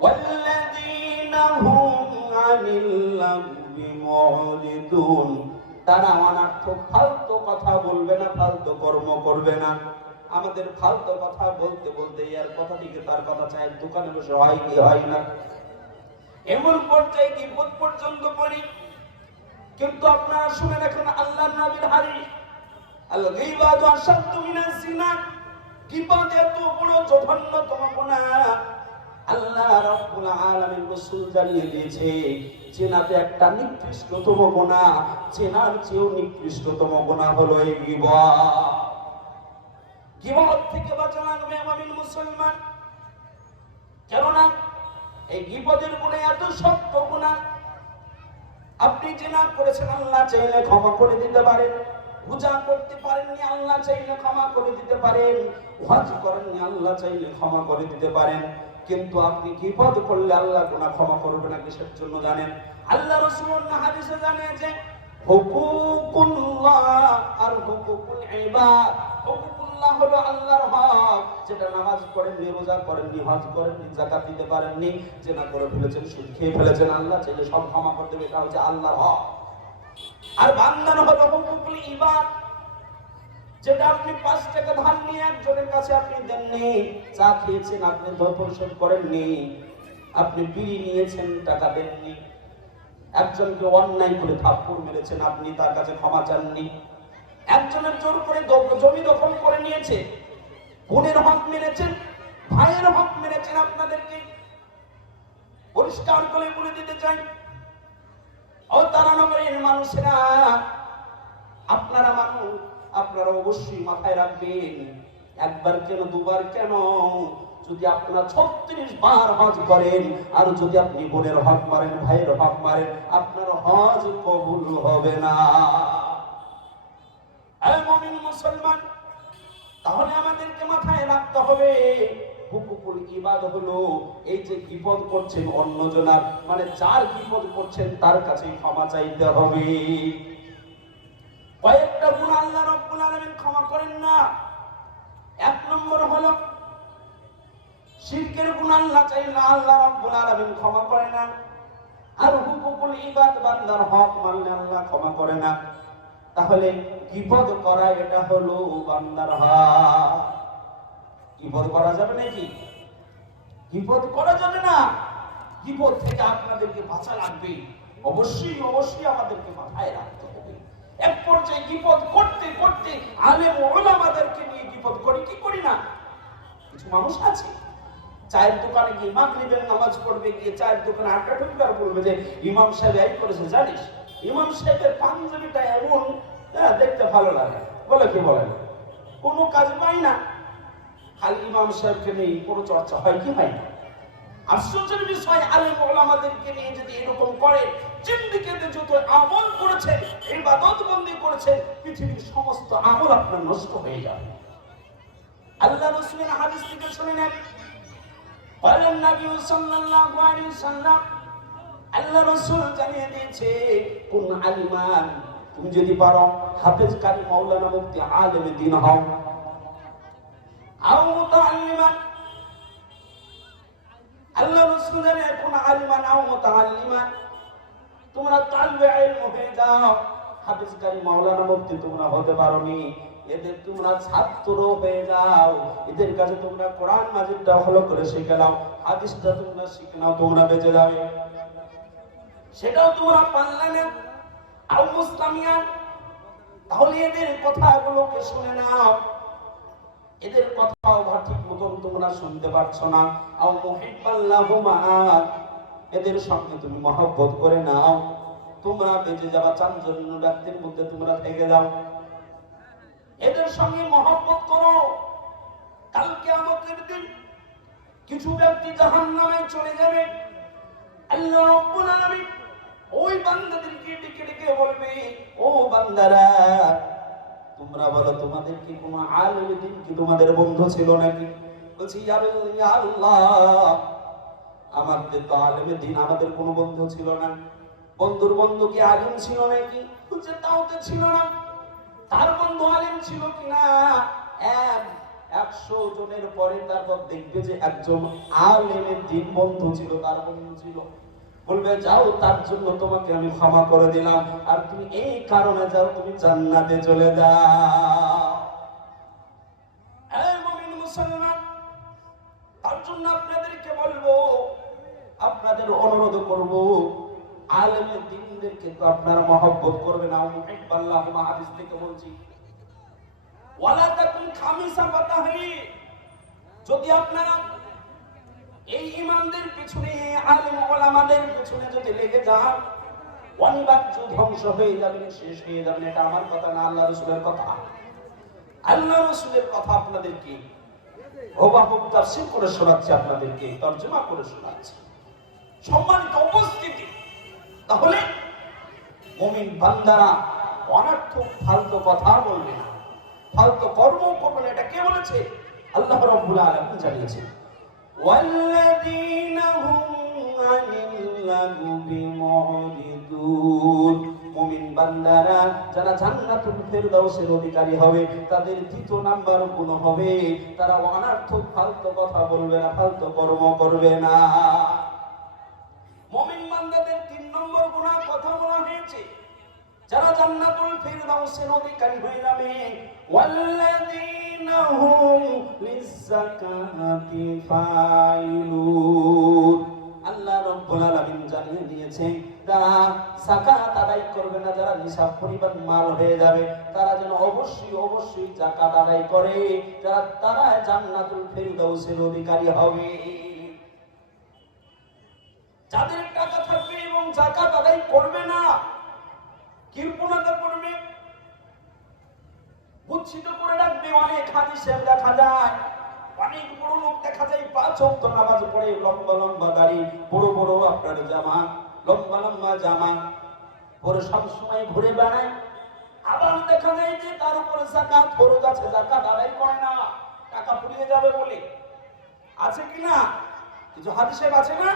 والذين هم عن اللغو معرضون তারা অনার্থক ফালতু কথা বলবে না ফালতু কর্ম করবে না আমাদের ফালতু কথা বলতে বলতে আর কথা থেকে তার কথা চায় দোকানে বসে হয় কি হয় না এমন পর্যায়ে কি বোধ পর্যন্ত করি কিন্তু আপনারা শুনে রাখেন আল্লাহ নবীর হাদিস আল গীবাতু আশাদ্দু মিনাজ জিনা গীবাত এত বড় জঘন্যতম গুনাহ আল্লাহ রাব্বুল আলামিন রাসূল জানিয়ে দিয়েছে একটা নিকৃষ্টতম গুনাহ চেয়েও নিকৃষ্টতম গুনাহ হলো এই গীবত। গীবত থেকে বাঁচা লাগবে আমামিল মুসলমান। কেননা এই গীবতের গুণে এত শক্ত আপনি জেনা করেছেন আল্লাহ চাইলে ক্ষমা করে দিতে পারেন পূজা করতে পারেননি আল্লাহ চাইলে ক্ষমা করে দিতে পারেন হজ করেননি আল্লাহ চাইলে ক্ষমা করে দিতে পারেন। কিন্তু আপনি বিপদ করলে আল্লাহ গুনাহ ক্ষমা করবে না কিসের জন্য জানেন? আল্লাহ রাসূল হাদিসে জেনা ফেলেছেন আল্লাহ সব ক্ষমা করে দেবে, এটা হচ্ছে আর বান্দার হলো আপনি পাঁচ টাকা ধান নিয়ে একজনের কাছে আপনি দেননি, চা খেয়েছেন, আপনি ধর পরিশোধ করেননি, আপনি বিড়ি নিয়েছেন, টাকা দেননি, একজনকে অন্যায় করে থাপ্পড় মেরেছেন, আপনি তার কাছে ক্ষমা চাননি, একজনের জোর করে জমি দখল করে নিয়েছে, বোনের হক মেরেছেন, ভাইয়ের হক মেরেছেন আপনাদেরকে, পরিষ্কার করে বলে দিতে চাই। ও তারা নগরের মানুষেরা, আপনারা মানুষ আপনারা অবশ্যই মাথায় রাখবেন। একবার কেন, দুবার কেন? যদি আপনারা ছত্রিশ বার হজ করেন, আর যদি আপনি বোনের হক মারেন, ভাইয়ের হক মারেন, আপনার হজ কবুল হবে না। মুসলমান, তাহলে আমাদেরকে মাথায় রাখতে হবে। হুকুকুল ইবাদ হলো এই যে বিপদ করছেন অন্যজনার মানে যার বিপদ করছেন তার কাছে ক্ষমা চাইতে হবে। কয়েকটা গুণ আল্লাহ রব্বুল আলামিন ক্ষমা করেন না এক নম্বর হলো, শিরকের গুণ আল্লাহ চাইলে আল্লাহ রব্বুল আলামিন ক্ষমা করে না। আর হুকুকুল ইবাদ বান্দার হক মানলে আল্লাহ ক্ষমা করে না। তাহলে বিপদ করা এটা হলো বান্দার হক। বিপদ করা যাবে নাকি? বিপদ করা যাবে না। বিপদ থেকে আপনাদেরকে বাঁচা লাগবে। অবশ্যই অবশ্যই আমাদেরকে মাথায় রাখতে হবে। এক পর্যায়ে বিপদ করতে করতে আলেম ওলামাদেরকে নিয়ে বিপদ করি কি করি না? কিছু মানুষ আছে চায়ের দোকানে গিয়ে মাগরিবের নামাজ পড়বে গিয়ে চায়ের দোকানে আটটা ঢুকবার বলবে যে ইমাম সাহেব এই করেছে জানিস? ইমাম সাহেবের পাঞ্জাবিটা এমন হ্যাঁ, দেখতে ভালো লাগে। বলে কি বলে? না কোনো কাজ পাই না। খালি ইমাম সাহেবকে নিয়ে কোনো চর্চা হয় কি হয় না? আশ্চর্যের বিষয় ওলামাদেরকে নিয়ে যদি এরকম করে যত আমল করেছে বন্দি করেছে, পৃথিবীর সমস্ত আমল আপনার নষ্ট হয়ে যাবে। আল্লাহ রসুলের হাদিস থেকে শুনে নেন, বলেন নবী সাল্লাল্লাহু আলাইহি আল্লাহ রাসূল জানিয়ে দিয়েছে, কোন আলিমান, তুমি যদি পারো হাফেজ কারি মাওলানা মুফতি আলেম দিন হও। আও মুতাআল্লিমান আল্লাহ রাসূলের কোন আলিমান আও মুতাআল্লিমান তোমরা তালবে ইলম হয়ে যাও। হাফেজ কারি মাওলানা মুফতি তোমরা হতে পারোনি। এদের তোমরা ছাত্র হয়ে যাও। এদের কাছে তোমরা কোরআন মাজিদটা ভালো করে শিখে নাও। হাদিসটা তোমরা শিখে নাও, তোমরা বেঁচে যাবে। সেটাও তোমরা পারলে না। আল মুসলামিয়ান তাহলে এদের কথাগুলোকে শুনে নাও। এদের কথাও ঠিক মতন তোমরা শুনতে পারছ না। আও মুহিব্বাল্লাহুমা, এদের সঙ্গে তুমি মহব্বত করে নাও। তোমরা বেঁচে যাবা চাঞ্চল্য ব্যক্তির মধ্যে তোমরা থেকে যাও। এদের সঙ্গে মহব্বত করো। কালকে আমাদের দিন কিছু ব্যক্তি জাহান নামে চলে যাবে। আল্লাহ ওই বান্দাদেরকে ডেকে ডেকে বলবে, ও বান্দারা তোমরা বলো, তোমাদের কি কোনো আলেম দিন কি তোমাদের বন্ধু ছিল নাকি? বলছি আল্লাহ, আমাদের তো আলেমে দিন, আমাদের কোনো বন্ধু ছিল না। বন্ধুর বন্ধু কি আলিম ছিল নাকি? বলছে, তাও তো ছিল না। তার বন্ধু আলিম ছিল কিনা? এক, একশো জনের পরে তারপর দেখবে যে একজন আলেমের দিন বন্ধু ছিল, তার বন্ধু ছিল। বলবে, যাও, তার জন্য তোমাকে আমি ক্ষমা করে দিলাম। আর তুমি এই কারণে যাও, তুমি জান্নাতে চলে যাও। মুসলমান, তার জন্য আপনাদেরকে বলব, আপনাদের অনুরোধ করব দিনদেরকে তো আপনারা মহব্বত করবেন। মুহিব্বাল্লাহ হাদিস থেকে বলছি, ওয়ালা তাকুন খামিসা যদি আপনারা এই ইমানদের পিছনে, আলেম ওলামাদের যদি লেগে যান অনিবার্য ধ্বংস হয়ে যাবেন শেষ হয়ে যাবেন এটা আমার কথা না, আল্লাহ রসুলের কথা। আল্লাহ রসুলের কথা আপনাদেরকে করে আপনাদেরকে, তর্জমা করে শোনাচ্ছি। সম্মানিত উপস্থিতি, তাহলে মুমিন বান্দারা অনর্থক, ফালতু কথা বলবে না। ফালতু কর্ম করবে না, এটা কে বলেছে? আল্লাহ রাব্বুল জানিয়েছেন। ওয়াল্লাযীনা হুম আনিল লাগবি মুহরিদুন মুমিন বান্দারা যারা জান্নাতুল ফেরদাউসের অধিকারী হবে, তাদের দ্বিতীয় নাম্বার গুণ হবে, তারা অনার্থক ফালতু কথা বলবে না, ফালতু কর্ম করবে না। মুমিন বান্দাদের তিন নম্বর গুণা কথা বলা হয়েছে। যারা জান্নাতুল ফিরদাউসের অধিকারী হয়ে যাবে, ওয়াল্লাযীনা হুম লিযাকাতি ফাইলুন। আল্লাহ রাব্বুল আলামিন জানিয়ে দিয়েছে, যারা যাকাত আদায় করবে না, যারা নিসাব পরিমাণ মাল হয়ে যাবে, তারা যেন অবশ্যই অবশ্যই যাকাত আদায় করে, যারা তারা জান্নাতুল ফিরদাউসের অধিকারী হবে। যাদের টাকা থাকবে এবং জাকাত আদায় করবে না কৃপণতা করবে। কুচ্ছিত করে রাখবে অনেক হাদিসে দেখা যায়। অনেক বড় লোক দেখা যায়, পাঁচ অক্ট নামাজ পড়ে, লম্বা লম্বা দাড়ি, বড় বড় আপনার জামা, লম্বা লম্বা জামা পরে সব সময় ঘুরে বেড়ায়। আবার দেখা যায় যে তার উপরে জাকাত ফরজ আছে জাকাত আদায় করে না। টাকা পুড়িয়ে যাবে বলে। আছে কি না? কিছু হাদিসে আছে না?